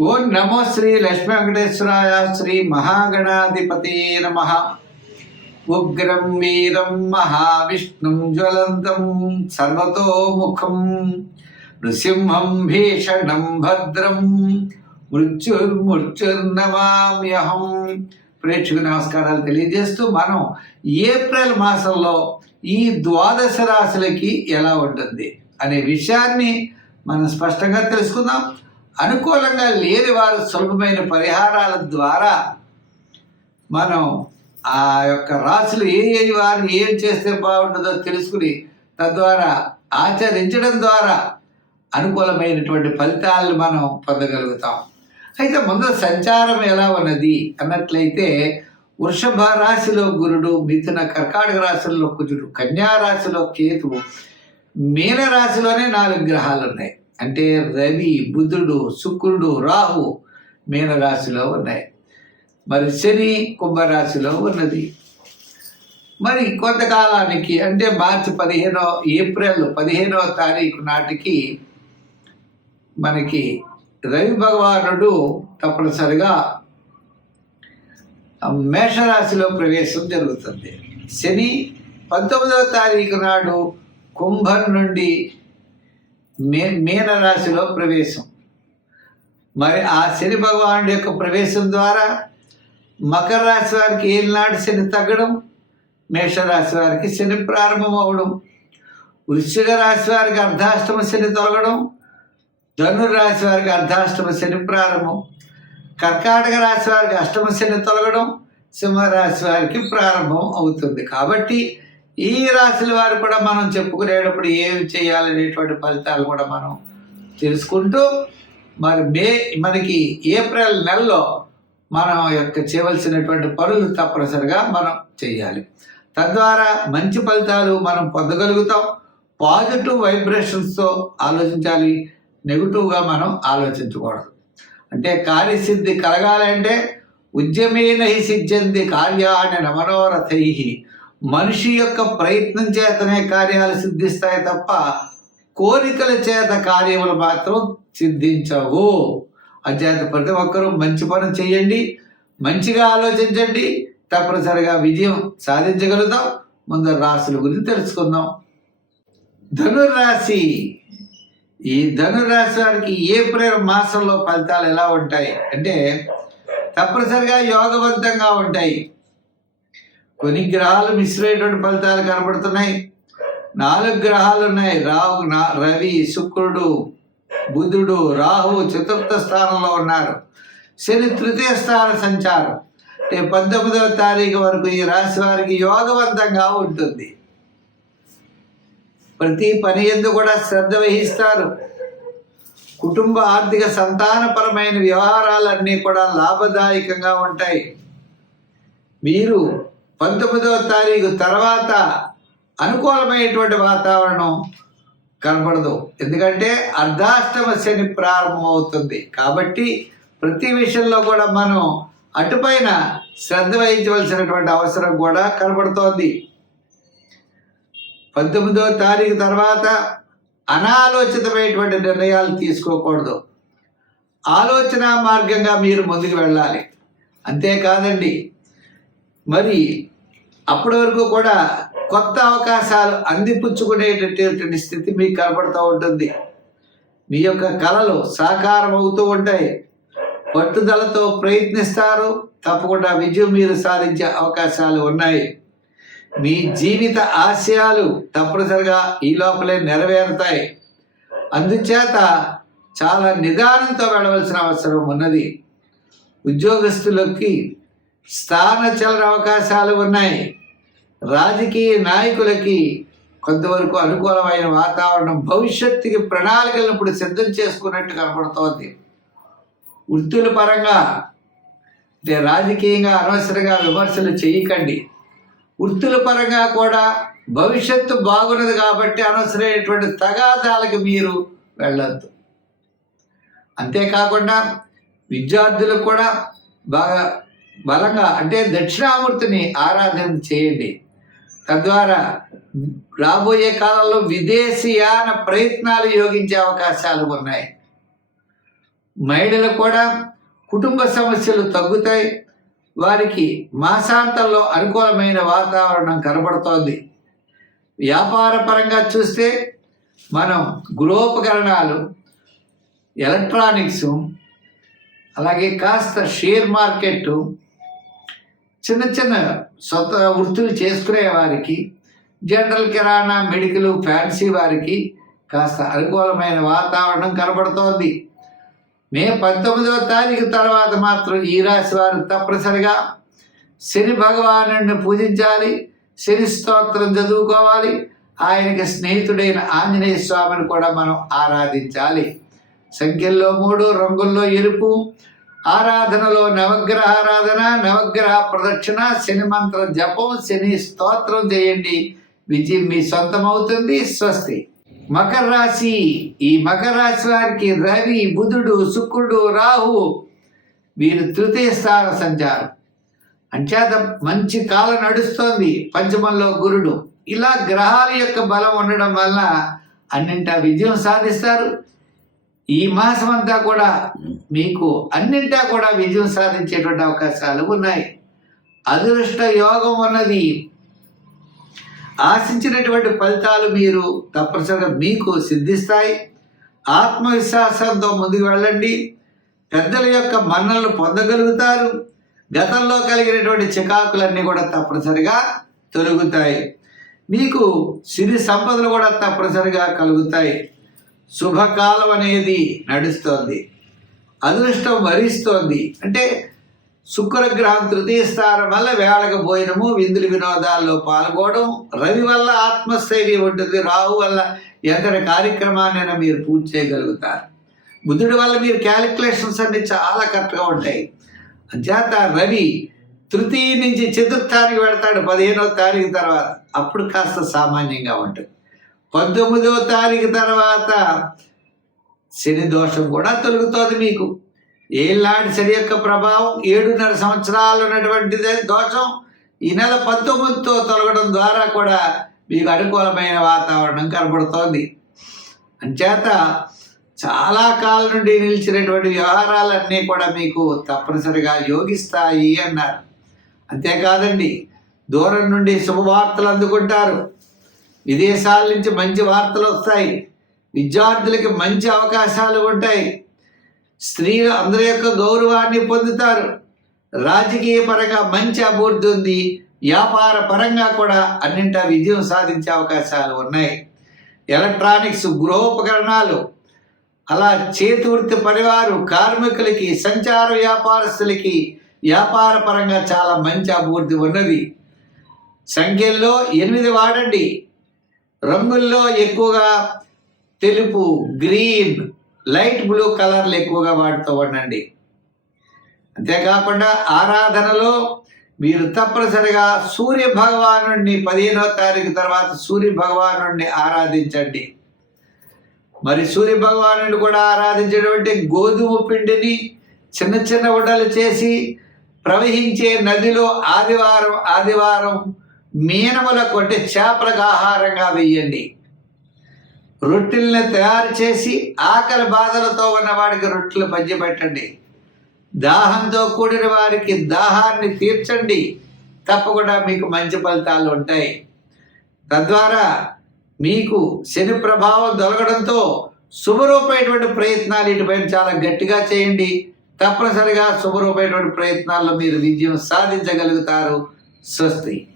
ఓం నమో శ్రీ లక్ష్మీ వెంకటేశ్వరాయ శ్రీ మహాగణాధిపతి నమ. ఉగ్రం వీరం మహావిష్ణుం జ్వలంతం సర్వతోముఖం. నృసింహం భీషణం భద్రం. మృత్యుర్మృత్యుర్నమామ్యహం. ప్రేక్షకు నమస్కారాలు తెలియజేస్తూ మనం ఏప్రిల్ మాసంలో ఈ ద్వాదశ రాశులకి ఎలా ఉంటుంది అనే విషయాన్ని మనం స్పష్టంగా తెలుసుకుందాం. అనుకూలంగా లేని వారు సులభమైన పరిహారాల ద్వారా మనం ఆ యొక్క రాశులు ఏ ఏ వారు ఏం చేస్తే బాగుంటుందో తెలుసుకుని తద్వారా ఆచరించడం ద్వారా అనుకూలమైనటువంటి ఫలితాలను మనం పొందగలుగుతాం. అయితే ముందు సంచారం ఎలా ఉన్నది అన్నట్లయితే వృషభ రాశిలో గురుడు మిథున కర్కాటక రాశుల్లో కుజుడు కన్యా రాశిలో కేతువు మీన రాశిలోనే నాలుగు గ్రహాలు ఉన్నాయి. అంటే రవి బుధుడు శుక్రుడు రాహు మీనరాశిలో ఉన్నాయి. మరి శని కుంభరాశిలో ఉన్నది. మరి కొంతకాలానికి అంటే మార్చి పదిహేనో ఏప్రిల్ పదిహేనవ తారీఖు నాటికి మనకి రవి భగవానుడు తప్పనిసరిగా మేషరాశిలో ప్రవేశం జరుగుతుంది. శని పంతొమ్మిదవ తారీఖు నాడు కుంభం నుండి మే మీనరాశిలో ప్రవేశం. మరి ఆ శని భగవానుడి యొక్క ప్రవేశం ద్వారా మకర రాశి వారికి ఏలినాడు శని తగ్గడం మేషరాశి వారికి శని ప్రారంభం అవడం వృశ్చిక రాశి వారికి అర్ధాష్టమ శని తొలగడం ధనురాశి వారికి అర్ధాష్టమ శని ప్రారంభం కర్కాటక రాశి వారికి అష్టమ శని తొలగడం సింహరాశి వారికి ప్రారంభం అవుతుంది. కాబట్టి ఈ రాశుల వారు కూడా మనం చెప్పుకునేటప్పుడు ఏమి చేయాలనేటువంటి ఫలితాలు కూడా మనం తెలుసుకుంటూ మరి మే మనకి ఏప్రిల్ నెలలో మనం యొక్క చేయవలసినటువంటి పనులు తప్పనిసరిగా మనం చేయాలి. తద్వారా మంచి ఫలితాలు మనం పొందగలుగుతాం. పాజిటివ్ వైబ్రేషన్స్తో ఆలోచించాలి. నెగిటివ్గా మనం ఆలోచించకూడదు. అంటే కార్యసిద్ధి కలగాలంటే ఉద్యమేన హి కార్యాన్ని మనోరథై మనిషి యొక్క ప్రయత్నం చేతనే కార్యాలు సిద్ధిస్తాయి తప్ప కోరికల చేత కార్యములు మాత్రం సిద్ధించవు. అంచేత ప్రతి ఒక్కరూ మంచి పని చేయండి మంచిగా ఆలోచించండి తప్పనిసరిగా విజయం సాధించగలుగుతాం. ముందు రాశుల గురించి తెలుసుకుందాం. ధనుర్రాశి. ఈ ధనురాశి వారికి ఏప్రిల్ మాసంలో ఫలితాలు ఎలా ఉంటాయి? అంటే తప్పనిసరిగా యోగవంతంగా ఉంటాయి. కొన్ని గ్రహాలు మిశ్రమైనటువంటి ఫలితాలు కనబడుతున్నాయి. నాలుగు గ్రహాలు ఉన్నాయి. రాహు రవి శుక్రుడు బుధుడు రాహు చతుర్థ స్థానంలో ఉన్నారు. శని తృతీయ స్థాన సంచారం. అంటే పంతొమ్మిదవ తారీఖు వరకు ఈ రాశి వారికి యోగవంతంగా ఉంటుంది. ప్రతి పని ఎందు కూడా శ్రద్ధ వహిస్తారు. కుటుంబ ఆర్థిక సంతానపరమైన వ్యవహారాలన్నీ కూడా లాభదాయకంగా ఉంటాయి. మీరు పంతొమ్మిదవ తారీఖు తర్వాత అనుకూలమైనటువంటి వాతావరణం కనపడదు. ఎందుకంటే అర్ధాష్టమ శని ప్రారంభమవుతుంది కాబట్టి ప్రతి విషయంలో కూడా మనం అటుపైన శ్రద్ధ వహించవలసినటువంటి అవసరం కూడా కనబడుతోంది పంతొమ్మిదవ తారీఖు తర్వాత అనాలోచితమైనటువంటి నిర్ణయాలు తీసుకోకూడదు. ఆలోచన మార్గంగా మీరు ముందుకు వెళ్ళాలి. అంతేకాదండి మరి అప్పటి వరకు కూడా కొత్త అవకాశాలు అందిపుచ్చుకునేటటువంటి స్థితి మీకు కనపడుతూ ఉంటుంది. మీ యొక్క కళలు సాకారం అవుతూ ఉంటాయి. పట్టుదలతో ప్రయత్నిస్తారు. తప్పకుండా విజయం మీరు సాధించే అవకాశాలు ఉన్నాయి. మీ జీవిత ఆశయాలు తప్పనిసరిగా ఈ లోపలే నెరవేరుతాయి. అందుచేత చాలా నిదానంతో వెళ్ళవలసిన అవసరం ఉన్నది. ఉద్యోగస్తులకి స్థానచలన అవకాశాలు ఉన్నాయి. రాజకీయ నాయకులకి కొంతవరకు అనుకూలమైన వాతావరణం భవిష్యత్తుకి ప్రణాళికలను ఇప్పుడు సిద్ధం చేసుకున్నట్టు కనపడుతోంది. వృత్తుల పరంగా అంటే రాజకీయంగా అనవసరంగా విమర్శలు చేయకండి. వృత్తుల పరంగా కూడా భవిష్యత్తు బాగున్నది కాబట్టి అనవసరమైనటువంటి తగాదాలకు మీరు వెళ్ళద్దు. అంతేకాకుండా విద్యార్థులకు కూడా బాగా బలంగా అంటే దక్షిణామూర్తిని ఆరాధన చేయండి. తద్వారా రాబోయే కాలంలో విదేశీయాన ప్రయత్నాలు యోగించే అవకాశాలు ఉన్నాయి. మహిళలు కూడా కుటుంబ సమస్యలు తగ్గుతాయి. వారికి మాసాంతంలో అనుకూలమైన వాతావరణం కనబడుతోంది. వ్యాపార పరంగా చూస్తే మనం గృహోపకరణాలు ఎలక్ట్రానిక్స్ అలాగే కాస్త షేర్ మార్కెట్ చిన్న చిన్న సొంత వృత్తులు చేసుకునే వారికి జనరల్ కిరాణా మెడికల్ ఫ్యాన్సీ వారికి కాస్త అనుకూలమైన వాతావరణం కనబడుతోంది. మే పంతొమ్మిదవ తారీఖు తర్వాత మాత్రం ఈ రాశి వారు తప్పనిసరిగా శని భగవాను పూజించాలి శని స్తోత్రం చదువుకోవాలి ఆయనకి స్నేహితుడైన ఆంజనేయ స్వామిని కూడా మనం ఆరాధించాలి. సంఖ్యల్లో మూడు రంగుల్లో ఎరుపు ఆరాధనలో నవగ్రహ ఆరాధన నవగ్రహ ప్రదక్షిణ శని మంత్ర జపం శని స్తోత్రం చేయండి. విజయం మీ సొంతం అవుతుంది స్వస్తి. మకర రాశి ఈ మకర రాశి వారికి రవి బుధుడు శుక్రుడు రాహు వీరు తృతీయ స్థాన సంచారం. అంచేత మంచి కాలం నడుస్తోంది పంచమంలో గురుడు. ఇలా గ్రహాల యొక్క బలం ఉండడం వల్ల అన్నింటా విజయం సాధిస్తారు. ఈ మాసం అంతా కూడా మీకు అన్నింటా కూడా విజయం సాధించేటువంటి అవకాశాలు ఉన్నాయి. అదృష్ట యోగం ఉన్నది. ఆశించినటువంటి ఫలితాలు మీరు తప్పనిసరిగా మీకు సిద్ధిస్తాయి. ఆత్మవిశ్వాసంతో ముందుకు వెళ్ళండి. పెద్దల యొక్క మన్నలను పొందగలుగుతారు. గతంలో కలిగినటువంటి చికాకులన్నీ కూడా తప్పనిసరిగా తొలగుతాయి. మీకు సిరి సంపదలు కూడా తప్పనిసరిగా కలుగుతాయి. శుభకాలం అనేది నడుస్తోంది. అదృష్టం వరిస్తోంది. అంటే శుక్రగ్రహం తృతీయ స్థానం వల్ల వేళకు భోజనము విందులు వినోదాల్లో పాల్గొనడం రవి వల్ల ఆత్మస్థైర్యం ఉంటుంది. రాహు వల్ల ఎక్కడ కార్యక్రమాన్నైనా మీరు పూర్తి చేయగలుగుతారు. బుద్ధుడి వల్ల మీరు క్యాలిక్యులేషన్స్ అన్ని చాలా కరెక్ట్గా ఉంటాయి. అంచేత రవి తృతీయ నుంచి చతుర్థానికి పెడతాడు. పదిహేనో తారీఖు తర్వాత. అప్పుడు కాస్త సామాన్యంగా ఉంటుంది. పంతొమ్మిదవ తారీఖు తర్వాత శని దోషం కూడా తొలుగుతోంది మీకు. ఏళ్ళనాటి శని యొక్క ప్రభావం ఏడున్నర సంవత్సరాలు ఉన్నటువంటి దోషం ఈ నెల పంతొమ్మిదితో తొలగడం ద్వారా కూడా మీకు అనుకూలమైన వాతావరణం కనబడుతోంది. అంచేత చాలా కాలం నుండి నిలిచినటువంటి వ్యవహారాలన్నీ కూడా మీకు తప్పనిసరిగా యోగిస్తాయి అన్నారు. అంతేకాదండి దూరం నుండి శుభవార్తలు అందుకుంటారు. విదేశాల నుంచి మంచి వార్తలు వస్తాయి. విద్యార్థులకి మంచి అవకాశాలు ఉంటాయి. స్త్రీలు అందరి యొక్క గౌరవాన్ని పొందుతారు. రాజకీయ పరంగా మంచి అభివృద్ధి ఉంది. వ్యాపార పరంగా కూడా అన్నింటా విజయం సాధించే అవకాశాలు ఉన్నాయి. ఎలక్ట్రానిక్స్ గృహోపకరణాలు అలా చేతి వృత్తి పరివారు కార్మికులకి సంచార వ్యాపారస్తులకి వ్యాపార పరంగా చాలా మంచి అభివృద్ధి ఉన్నది. సంఖ్యల్లో ఎనిమిది వాడండి. రంగుల్లో ఎక్కువగా తెలుపు గ్రీన్ లైట్ బ్లూ కలర్లు ఎక్కువగా వాడుతూ ఉండండి. అంతేకాకుండా ఆరాధనలో మీరు తప్పనిసరిగా సూర్య భగవాను పదిహేనో తారీఖు తర్వాత సూర్య భగవాను ఆరాధించండి. మరి సూర్య భగవాను కూడా ఆరాధించేటువంటి గోధుమ పిండిని చిన్న చిన్న ఉడలు చేసి ప్రవహించే నదిలో ఆదివారం ఆదివారం మీనములకు అంటే చేపలకు ఆహారంగా వేయండి. రొట్టెల్ని తయారు చేసి ఆకలి బాధలతో ఉన్నవాడికి రొట్టెలు పంచిపెట్టండి దాహంతో కూడిన వారికి దాహాన్ని తీర్చండి. తప్పకుండా మీకు మంచి ఫలితాలు ఉంటాయి. తద్వారా మీకు శని ప్రభావం దొరకడంతో శుభరూపమైనటువంటి ప్రయత్నాలు ఇటుపైన చాలా గట్టిగా చేయండి. తప్పనిసరిగా శుభరూపమైనటువంటి ప్రయత్నాల్లో మీరు విజయం సాధించగలుగుతారు. స్వస్తి.